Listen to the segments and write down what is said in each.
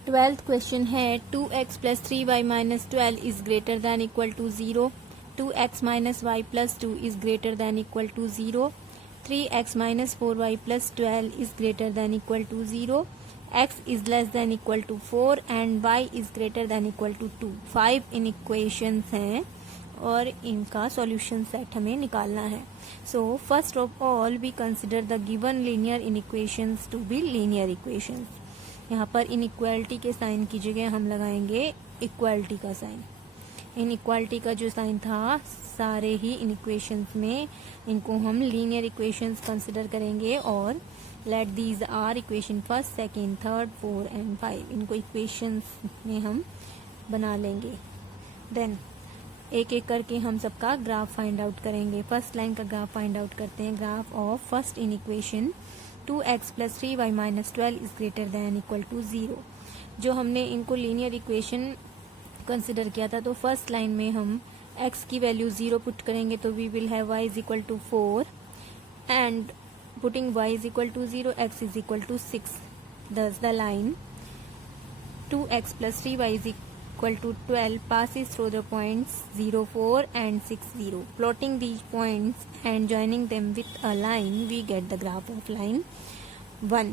12th question है 2x plus 3y minus 12 is greater than equal to 0, 2x minus y plus 2 is greater than equal to 0, 3x minus 4y plus 12 is greater than equal to 0, x is less than equal to 4 and y is greater than equal to 2। 5 inequations हैं और इनका solution set हमें निकालना है। So first of all we consider the given linear equations to be linear equations. यहाँ पर inequality के sign की जगह हम लगाएंगे इक्वालिटी का साइन। इनइक्वालिटी का जो साइन था सारे ही इन इक्वेशंस में इनको हम लीनियर इक्वेशंस कंसिडर करेंगे और let these are equation first, second, third, 4 and 5 इनको इक्वेशंस में हम बना लेंगे। देन एक एक करके हम सबका ग्राफ फाइंड आउट करेंगे। फर्स्ट लाइन का ग्राफ फाइंड आउट करते हैं। Graph of first inequation 2x plus 3y minus 12 is greater than equal to 0। जो हमने इनको लीनियर इक्वेशन कंसिडर किया था तो फर्स्ट लाइन में हम x की वैल्यू 0 पुट करेंगे तो we will have y is equal to 4 and putting y is equal to 0 x is equal to 6। Thus the line 2x plus 3y is equal to 12 passes through the points 0, 4 and 6, 0. Plotting these points and joining them with a line, we get the graph of line 1.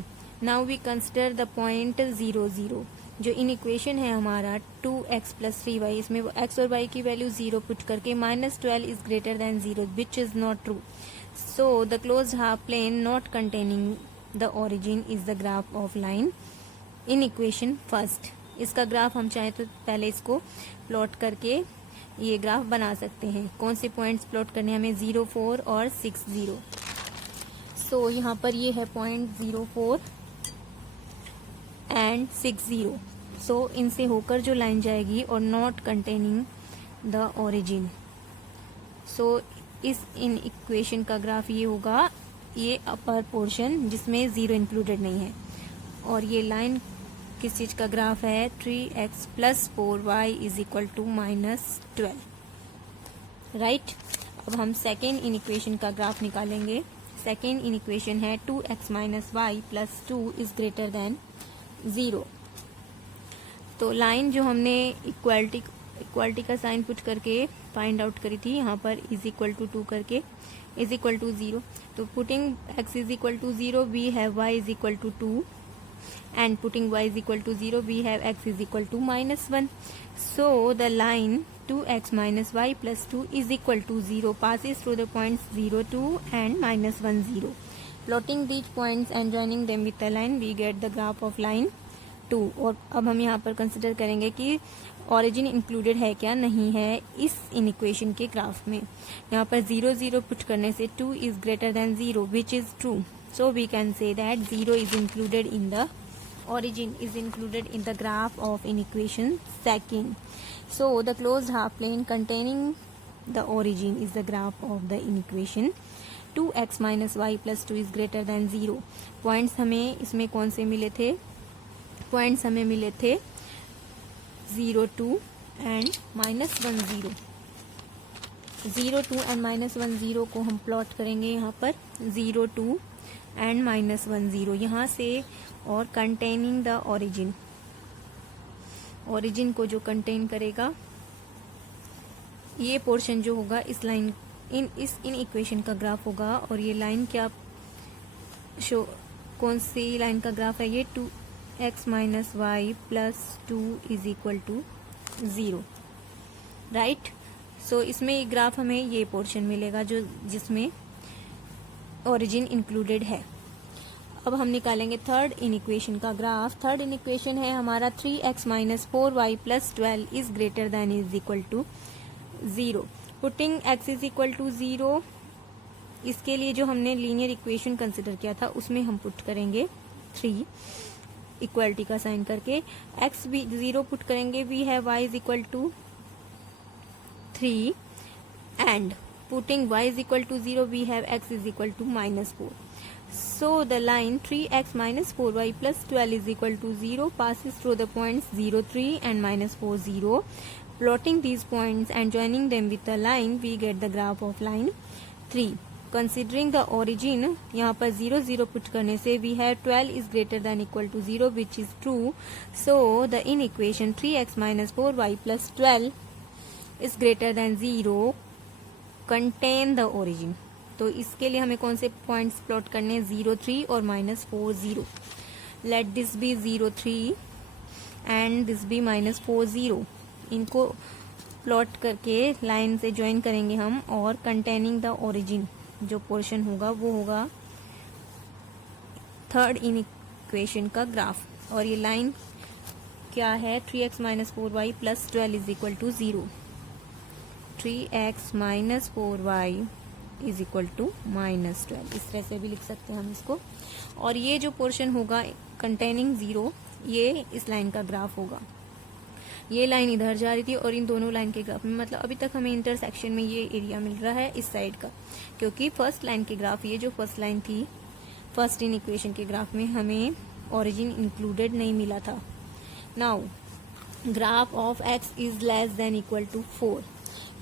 Now we consider the point 0, 0. जो in equation है हमारा 2x plus 3y, इसमें x और y की value 0 put करके minus 12 is greater than 0 which is not true. So the closed half plane not containing the origin is the graph of line inequation first. इसका graph हम चाहें तो पहले इसको प्लॉट करके ये ग्राफ बना सकते हैं। कौन से पॉइंट्स प्लॉट करने हमें 0, 4 और 6, 0। सो यहाँ पर ये है पॉइंट 0, 4 एंड 6, 0। सो इनसे होकर जो लाइन जाएगी और नॉट कंटेनिंग द ओरिजिन। सो इस इन इक्वेशन का ग्राफ ये होगा, ये अपर पोर्शन जिसमें 0 इंक्लूडेड नहीं है। और ये लाइन किस चीज का ग्राफ है 3x plus 4y is equal to minus 12। Right. अब हम सेकेंड इन इक्वेशन का ग्राफ निकालेंगे। सेकेंड इन इक्वेशन है 2x minus y plus 2 is greater than 0। तो लाइन जो हमने इक्वालिटी का साइन पुट करके फाइंड आउट करी थी यहाँ पर इज इक्वल टू 2 करके इज इक्वल टू 0। तो putting x is equal to 0 we have y is equal to 2 and putting y is equal to 0 we have x is equal to minus 1. So the line 2x minus y plus 2 is equal to 0 passes through the points 0, 2 and minus 1, 0. Plotting these points and joining them with a line we get the graph of line 2. और अब हम यहाँ पर consider करेंगे कि origin included है क्या नहीं है इस इन इक्वेशन के ग्राफ में। यहाँ पर 0, 0 पुट करने से 2 is greater than 0 which is true. So we can say that 0 is included in the origin is included in the graph of in equation second. So the closed half plane containing the origin is the graph of the in equation 2x minus y plus 2 is greater than 0. Points हमें इसमें कौन से मिले थे? Points हमें मिले थे 0, 2 and minus 1, 0. 0, 2 and minus 1, 0 को हम प्लॉट करेंगे यहाँ पर 0, 2 एंड माइनस 1, 0 यहाँ से और कंटेनिंग द ओरिजिन। ओरिजिन को जो कंटेन करेगा ये पोर्शन जो होगा इस लाइन इन इक्वेशन का ग्राफ होगा। और ये लाइन क्या शो कौन सी लाइन का ग्राफ है ये 2x minus y plus 2 is equal to 0। Right. So इसमें ग्राफ हमें ये पोर्शन मिलेगा जो जिसमें ओरिजिन इंक्लूडेड है। अब हम निकालेंगे थर्ड इन इक्वेशन का ग्राफ। थर्ड इन इक्वेशन है हमारा 3x minus 4y plus 12 is greater than is equal to 0। Putting x is equal to 0 इसके लिए जो हमने लीनियर इक्वेशन कंसिडर किया था उसमें हम पुट करेंगे 3 इक्वालिटी का साइन करके। x भी 0 पुट करेंगे we have y is equal to 3 and putting y is equal to 0 we have x is equal to minus 4. So the line 3x minus 4y plus 12 is equal to 0 passes through the points 0, 3 and minus 4, 0. Plotting these points and joining them with a line we get the graph of line 3. Considering the origin, यहाँ पर 0 0 put करने से we have 12 is greater than equal to 0 which is true. So the inequation 3x minus 4y plus 12 is greater than 0 contain the origin. तो इसके लिए हमें कौन से पॉइंट्स प्लॉट करने हैं, 0 3 और -4 0. Let this be 0 3 and this be -4 0. इनको प्लॉट करके लाइन से ज्वाइन करेंगे हम, और कंटेनिंग द ओरिजिन जो पोर्शन होगा वो होगा थर्ड इन इक्वेशन का ग्राफ. और ये लाइन क्या है, 3x minus 4y plus 12 is equal to 0. 3x minus 4y is equal to -12. इस तरह से भी लिख सकते हैं हम इसको. और ये जो पोर्शन होगा कंटेनिंग 0, ये इस लाइन का ग्राफ होगा. ये लाइन इधर जा रही थी और इन दोनों लाइन के ग्राफ में, मतलब अभी तक हमें इंटरसेक्शन में ये एरिया मिल रहा है इस साइड का, क्योंकि फर्स्ट लाइन के ग्राफ, ये जो फर्स्ट लाइन थी फर्स्ट इन इक्वेशन के ग्राफ में हमें ओरिजिन इंक्लूडेड नहीं मिला था. Now graph of x is less than equal to 4.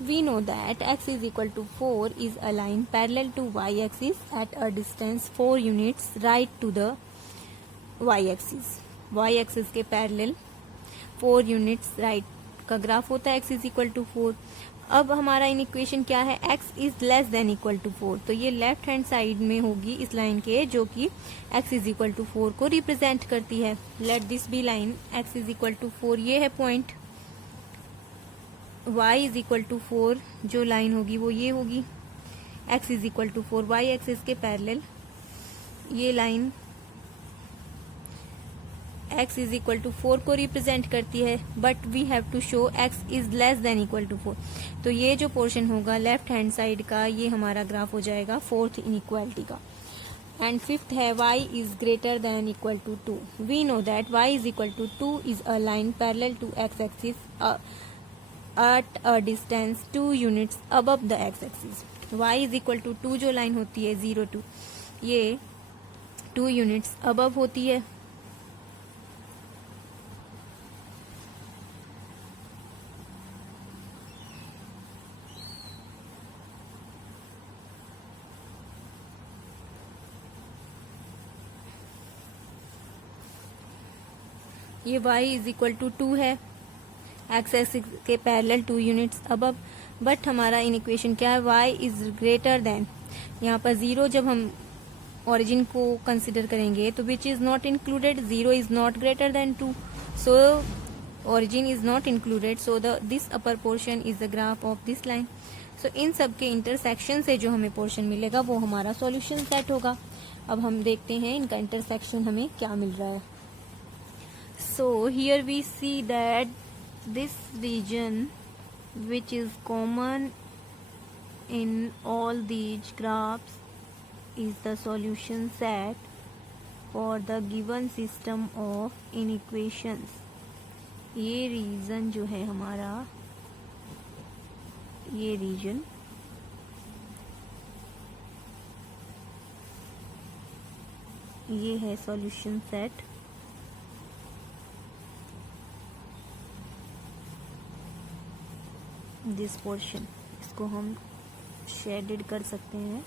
We know that x is equal to 4 is a line parallel to y-axis at a distance 4 units right to the y-axis. y-axis के parallel 4 units right का graph होता है. x is equal to 4. अब हमारा in equation क्या है, x is less than equal to 4. तो ये लेफ्ट हैंड साइड में होगी इस लाइन के, जो कि x is equal to 4 को रिप्रेजेंट करती है. Let this be line x is equal to 4. ये है point. y is equal to 4 जो लाइन होगी वो ये होगी. x is equal to 4, y axis के पैरेलल ये line x is equal to 4 को रिप्रेजेंट करती है. But we have to show x is less than equal to 4. तो ये जो पोर्शन होगा लेफ्ट हैंड साइड का, ये हमारा ग्राफ हो जाएगा फोर्थ इनइक्वालिटी का. एंड फिफ्थ है y is greater than equal to 2. We know that y is equal to 2 is a line parallel to x axis at a distance 2 units above the x-axis. y is equal to 2 जो line होती है 0 2, ये 2 units above होती है. ये y is equal to 2 है, x axis के parallel 2 units above. But हमारा इन इक्वेशन क्या है, y इज ग्रेटर देन, यहाँ पर 0 जब हम ओरिजिन को कंसिडर करेंगे तो which is not included, 0 is not greater than 2, so origin is not included. So this upper portion is the graph of this line. So in सब के intersection से जो हमें पोर्शन मिलेगा वो हमारा सॉल्यूशन सेट होगा. अब हम देखते हैं इनका इंटरसेक्शन हमें क्या मिल रहा है. So here we see that this region, which is common in all these graphs, is the solution set for the given system of inequations. ये रीजन जो है हमारा, ये रीजन ये है सॉल्यूशन सेट. दिस पोर्शन, इसको हम शेडेड कर सकते हैं,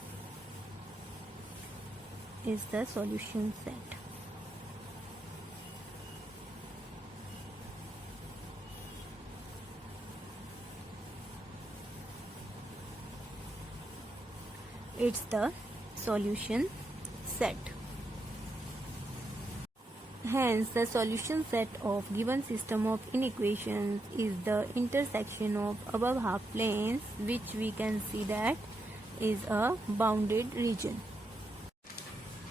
is the solution set. It's the solution set. Hence, the solution set of given system of inequations is the intersection of above half planes, which we can see that is a bounded region.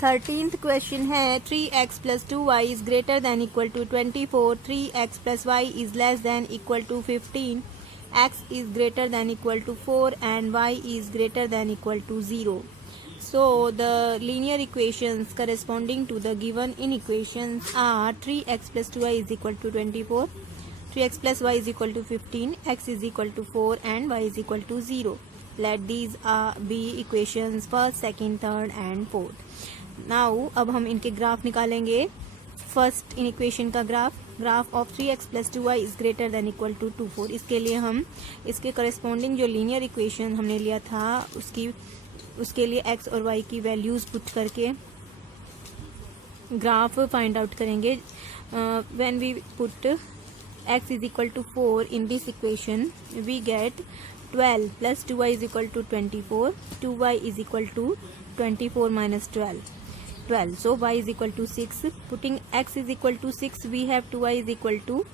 13th question है 3x plus 2y is greater than equal to 24, 3x plus y is less than equal to 15, x is greater than equal to 4 and y is greater than equal to 0. So the linear equations corresponding to the given inequations are 3x plus 2y is equal to 24, 3x plus y is equal to 15, x is equal to 4 and y is equal to 0. Let these be equations first, second, third and fourth. Now अब हम इनके graph निकालेंगे. First inequation का graph of 3x plus 2y is greater than equal to 2 4. इसके लिए हम इसके corresponding जो लीनियर इक्वेशन हमने लिया था उसकी उसके लिए x और y की वैल्यूज पुट करके ग्राफ फाइंड आउट करेंगे. When we put x is equal to 4 in this equation, we get 12 plus 2y is equal to 24. 2y is equal to 24 minus 12. So y is equal to 6. Putting x is equal to 6, we have 2y is equal to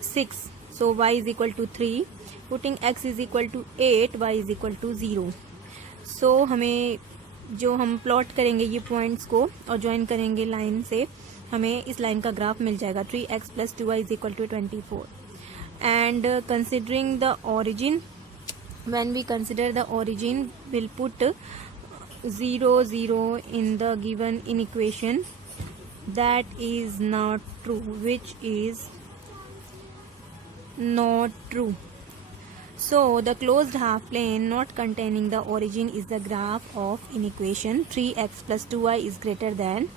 6. So y is equal to 3. Putting x is equal to 8, y is equal to 0. So हमें जो हम plot करेंगे ये points को और join करेंगे line से, हमें इस लाइन का ग्राफ मिल जाएगा. 3x plus 2y is equal to 24. And considering the origin, when we consider the origin, we'll put 0 0 in the given in equation. That is not true, which is not true. So the closed half plane not containing the origin is the graph of inequation 3x plus 2y is greater than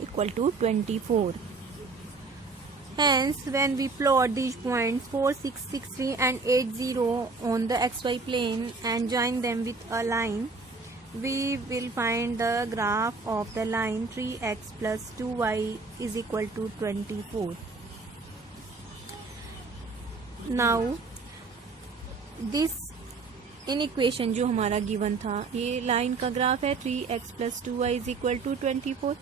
equal to 24. Hence, when we plot these points 4, 6, 6, 3 and 8, 0 on the xy plane and join them with a line, we will find the graph of the line 3x plus 2y is equal to 24. Now, this in equation जो हमारा given था, ये line का graph है 3x plus 2y is equal to 24.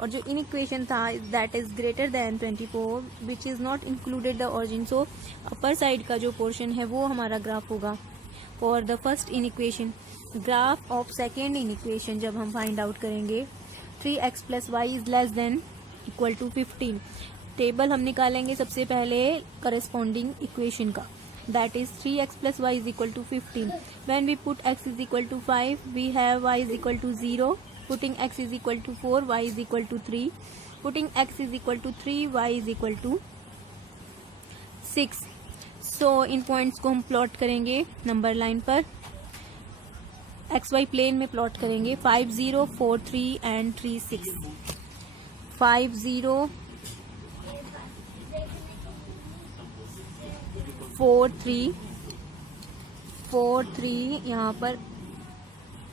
और जो in equation था that is greater then 24 which is not included the origin. So upper side का जो पोर्शन है वो हमारा ग्राफ होगा for the first in equation. Graph of second in equation जब हम फाइंड आउट करेंगे 3x plus y is less than equal to 15. Table हम निकालेंगे सबसे पहले करस्पॉन्डिंग इक्वेशन का, that is 3x plus y is equal to 15. When we put x is equal to 5, we have y is equal to 0. Putting x is equal to 4, y is equal to 3. Putting x is equal to 3, y is equal to 6. So in points को हम plot करेंगे number line पर, xy plane में plot करेंगे 5 0 4 3 and 3 6. 5 0 4 3 4 3 यहाँ पर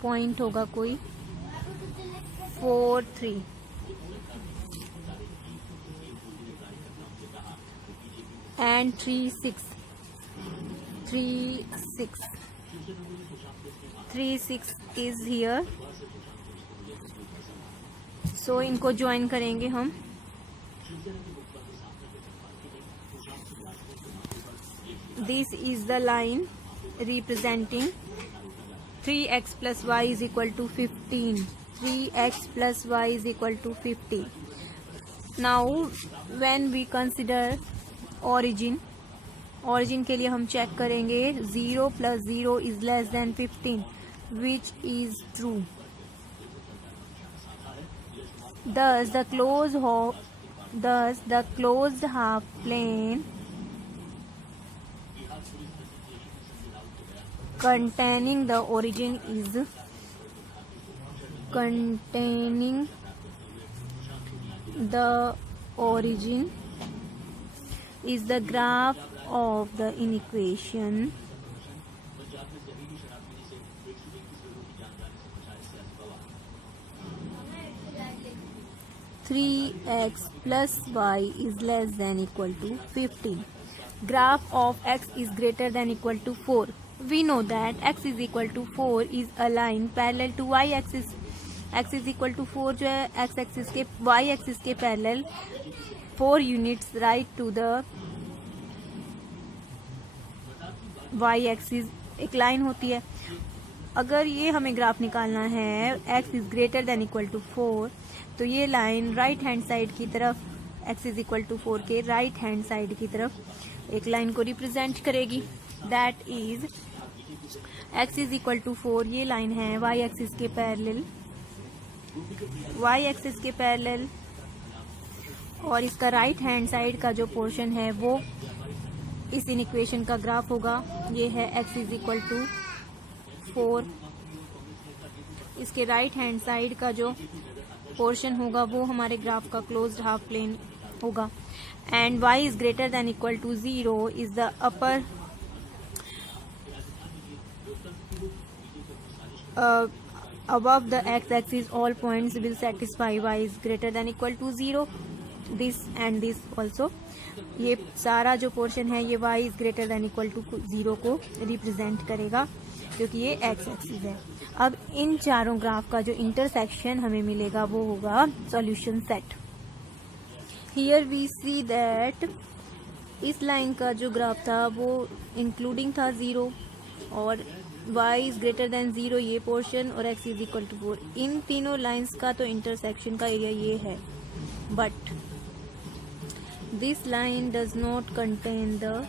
point होगा कोई 4 3 एंड 3 6 3 6 3 6 इज हियर. सो इनको ज्वाइन करेंगे हम. This is the line representing 3x plus y is equal to 15. 3x plus y is equal to 50. Now, when we consider origin के लिए हम चेक करेंगे 0 plus 0 is less than 15, which is true. Thus, the closed half plane containing the origin is the graph of the inequation 3x plus y is less than equal to 15. Graph of x is greater than equal to 4. We know that x is equal to 4 is a line parallel to y axis. x is equal to 4 जो है x axis के y axis के parallel 4 units right to the y axis एक line होती है. अगर ये हमें ग्राफ निकालना है x is greater than equal to 4, तो ये लाइन राइट हैंड साइड की तरफ x is equal to 4 के राइट हैंड साइड की तरफ एक लाइन को रिप्रेजेंट करेगी. That is x is equal to 4. ये लाइन है y एक्सिस के पैरेलल और इसका राइट हैंड साइड का जो पोर्शन है वो इस इक्वेशन का ग्राफ होगा. ये है x is equal to 4. इसके राइट हैंड साइड का जो पोर्शन होगा वो हमारे ग्राफ का क्लोज्ड हाफ प्लेन होगा. And y is greater than equal to 0 is the above the x-axis all points will satisfy y is greater than equal to 0. This and this also, ये सारा जो portion है ये y is greater than equal to 0 को represent करेगा क्योंकि ये x axis है. अब इन चारों ग्राफ का जो इंटरसेक्शन हमें मिलेगा वो होगा solution set. Here we see that इस लाइन का जो ग्राफ था वो इंक्लूडिंग था 0 और y इज ग्रेटर देन 0 ये पोर्शन और x इज इक्वल टू 4. इन तीनों लाइंस का तो इंटरसेक्शन का एरिया ये है, but this line does not contain the,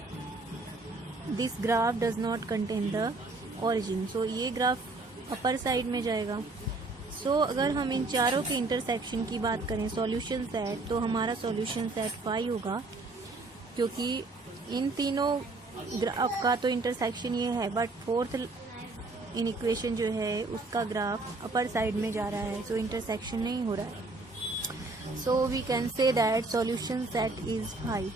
this graph does not contain the origin. So ये ग्राफ अपर साइड में जाएगा. सो अगर हम इन चारों के इंटरसेक्शन की बात करें सॉल्यूशन सेट, तो हमारा सॉल्यूशन सेट 5 होगा क्योंकि इन तीनों ग्राफ का तो इंटरसेक्शन ये है, बट फोर्थ इन इक्वेशन जो है उसका ग्राफ अपर साइड में जा रहा है, सो इंटरसेक्शन नहीं हो रहा है. So we can say that solution set is 5.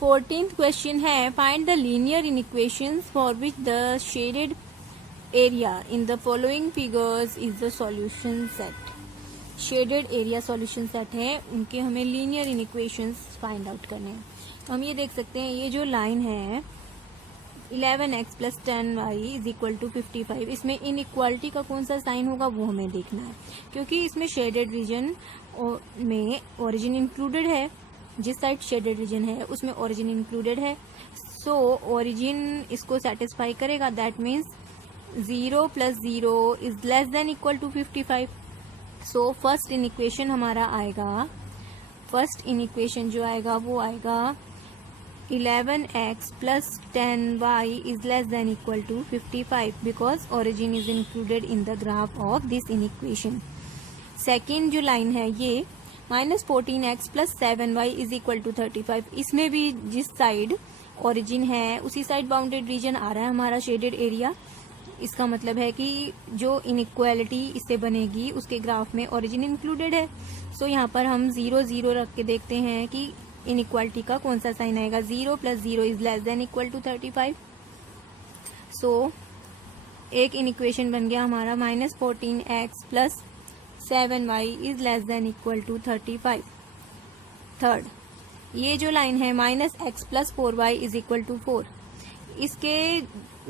Fourteenth question है find the linear inequations for which the shaded area in the following figures is the solution set. Shaded area solution set है, उनके हमें linear इनइक्वेशंस find out करने हैं. तो हम ये देख सकते हैं ये जो लाइन है 11x plus 10y is equal to 55, इसमें इनइक्वालिटी का कौन सा साइन होगा वो हमें देखना है क्योंकि इसमें शेडेड रीजन में ओरिजिन इंक्लूडेड है. जिस साइड शेडेड रीजन है उसमें ओरिजिन इंक्लूडेड है. सो ओरिजिन इसको सेटिस्फाई करेगा. That means 0 plus 0 is less than equal to 55. So first inequation हमारा आएगा, फर्स्ट इनइक्वेशन जो आएगा वो आएगा 11x plus 10y is less than equal to 55 because origin is included in the graph of this inequation. Second जो line है ये -14x plus 7y is equal to 35. इसमें भी जिस साइड origin है उसी साइड बाउंडेड रीजन आ रहा है हमारा शेडेड एरिया. इसका मतलब है कि जो इनइक्वालिटी इससे बनेगी उसके ग्राफ में ओरिजिन इंक्लूडेड है. सो यहाँ पर हम 0 0 रख के देखते हैं कि इनइक्वालिटी का कौन सा साइन आएगा. 0 plus 0 is less than equal to 35. So एक इनइक्वेशन बन गया हमारा -14x plus 7y is less than equal to 35. Third ये जो लाइन है -x plus 4y is equal to 4, इसके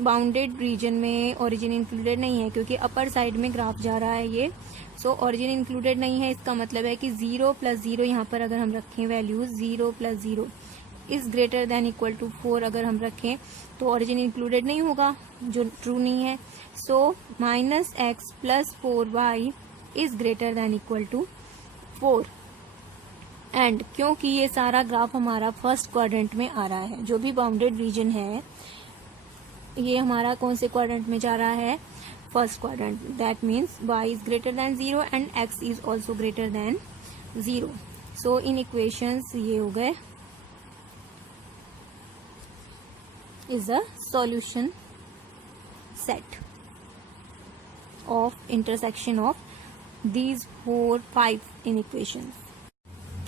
बाउंडेड रीजन में ओरिजिन इंक्लूडेड नहीं है क्योंकि अपर साइड में ग्राफ जा रहा है ये. सो ओरिजिन इंक्लूडेड नहीं है. इसका मतलब है कि 0 प्लस 0 यहाँ पर अगर हम रखें values 0 plus 0 is greater than equal to 4 अगर हम रखें तो ओरिजिन इंक्लूडेड नहीं होगा जो ट्रू नहीं है. So -x plus 4y is greater than equal to 4. And क्योंकि ये सारा ग्राफ हमारा फर्स्ट क्वाड्रेंट में आ रहा है, जो भी बाउंडेड रीजन है ये हमारा कौन से क्वाड्रेंट में जा रहा है, first quadrant. That means y is greater than 0 and x is also greater than 0. So in equations ये हो गए is a solution set of intersection of these 4-5 in equations.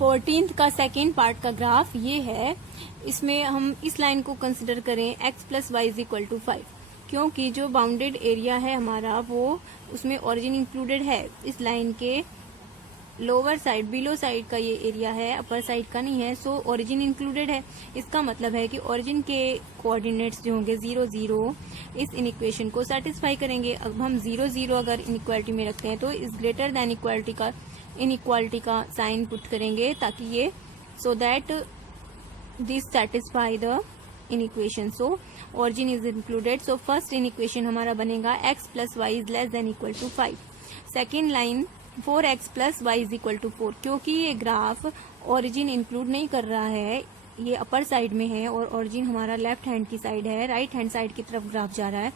14th का सेकेंड पार्ट का graph ये है. इसमें हम इस लाइन को कंसिडर करें x plus y is equal to 5 क्योंकि जो बाउंडेड एरिया है हमारा वो उसमें ओरिजिन इंक्लूडेड है. इस लाइन के लोअर साइड बिलो साइड का ये एरिया है, अपर साइड का नहीं है. सो ओरिजिन इंक्लूडेड है. इसका मतलब है कि ओरिजिन के कोऑर्डिनेट्स जो होंगे 0 0 इस इनइक्वेशन को सेटिस्फाई करेंगे. अब हम 0 0 अगर इनइक्वालिटी में रखते हैं तो इस ग्रेटर देन इनइक्वालिटी का साइन पुट करेंगे ताकि ये so that this satisfy the inequation. So origin is included. So first inequation हमारा बनेगा x plus y is less than equal to 5. Second line 4x plus y is equal to 4 क्योंकि ये graph origin include नहीं कर रहा है, ये upper side में है और ओरिजिन हमारा लेफ्ट हैंड की साइड है, राइट हैंड साइड की तरफ ग्राफ जा रहा है.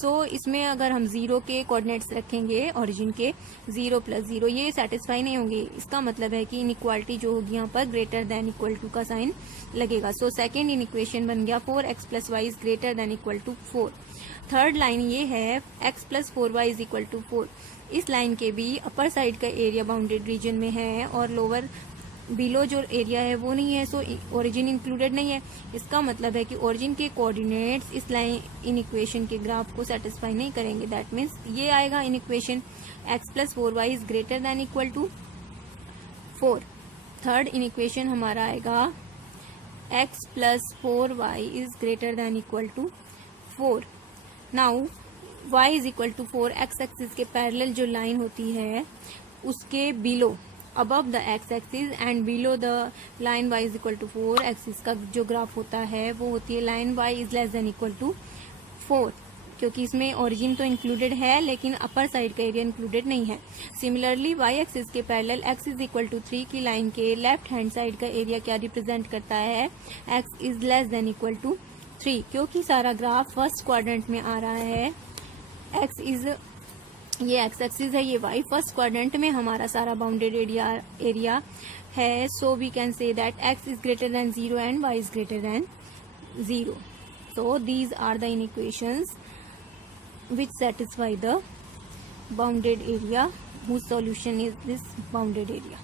सो इसमें अगर हम 0 के कोऑर्डिनेट्स रखेंगे ओरिजिन के 0 प्लस 0 ये सेटिस्फाई नहीं होंगे. इसका मतलब है कि इनइक्वालिटी जो होगी यहाँ पर ग्रेटर देन इक्वल टू का साइन लगेगा. सो सेकेंड इनइक्वेशन बन गया 4x plus y is greater than equal to 4. Third line ये है x plus 4y is equal to 4. इस लाइन के भी अपर साइड का एरिया बाउंडेड रीजन में है और लोअर बिलो जो एरिया है वो नहीं है, सो ओरिजिन इंक्लूडेड नहीं है। इसका मतलब है कि ओरिजिन के कोऑर्डिनेट्स इस लाइन इन इक्वेशन के ग्राफ को सेटिस्फाई नहीं करेंगे। दैट मीन्स ये आएगा inequation x plus 4y is greater than equal to 4। Third inequation हमारा आएगा x plus 4y is greater than equal to 4। Now y is equal to 4, x axis के parallel जो line होती है उसके below above the x axis and below the line y is equal to 4 axis का जो graph होता है वो होती है line y is less than equal to 4, क्योंकि इसमें ओरिजिन तो इंक्लूडेड है लेकिन अपर साइड का एरिया इंक्लूडेड नहीं है। सिमिलरली y एक्सिस के parallel x is equal to 3 की लाइन के लेफ्ट हैंड साइड का एरिया क्या रिप्रेजेंट करता है, x is less than equal to 3, क्योंकि सारा ग्राफ फर्स्ट क्वाड्रेंट में आ रहा है। ये एक्स एक्सिस है, ये वाई फर्स्ट क्वाड्रेंट में हमारा सारा बाउंडेड एरिया है। So we can say that x is greater than 0 and y is greater than 0। So these are the equations which satisfy the bounded area whose solution is this bounded area.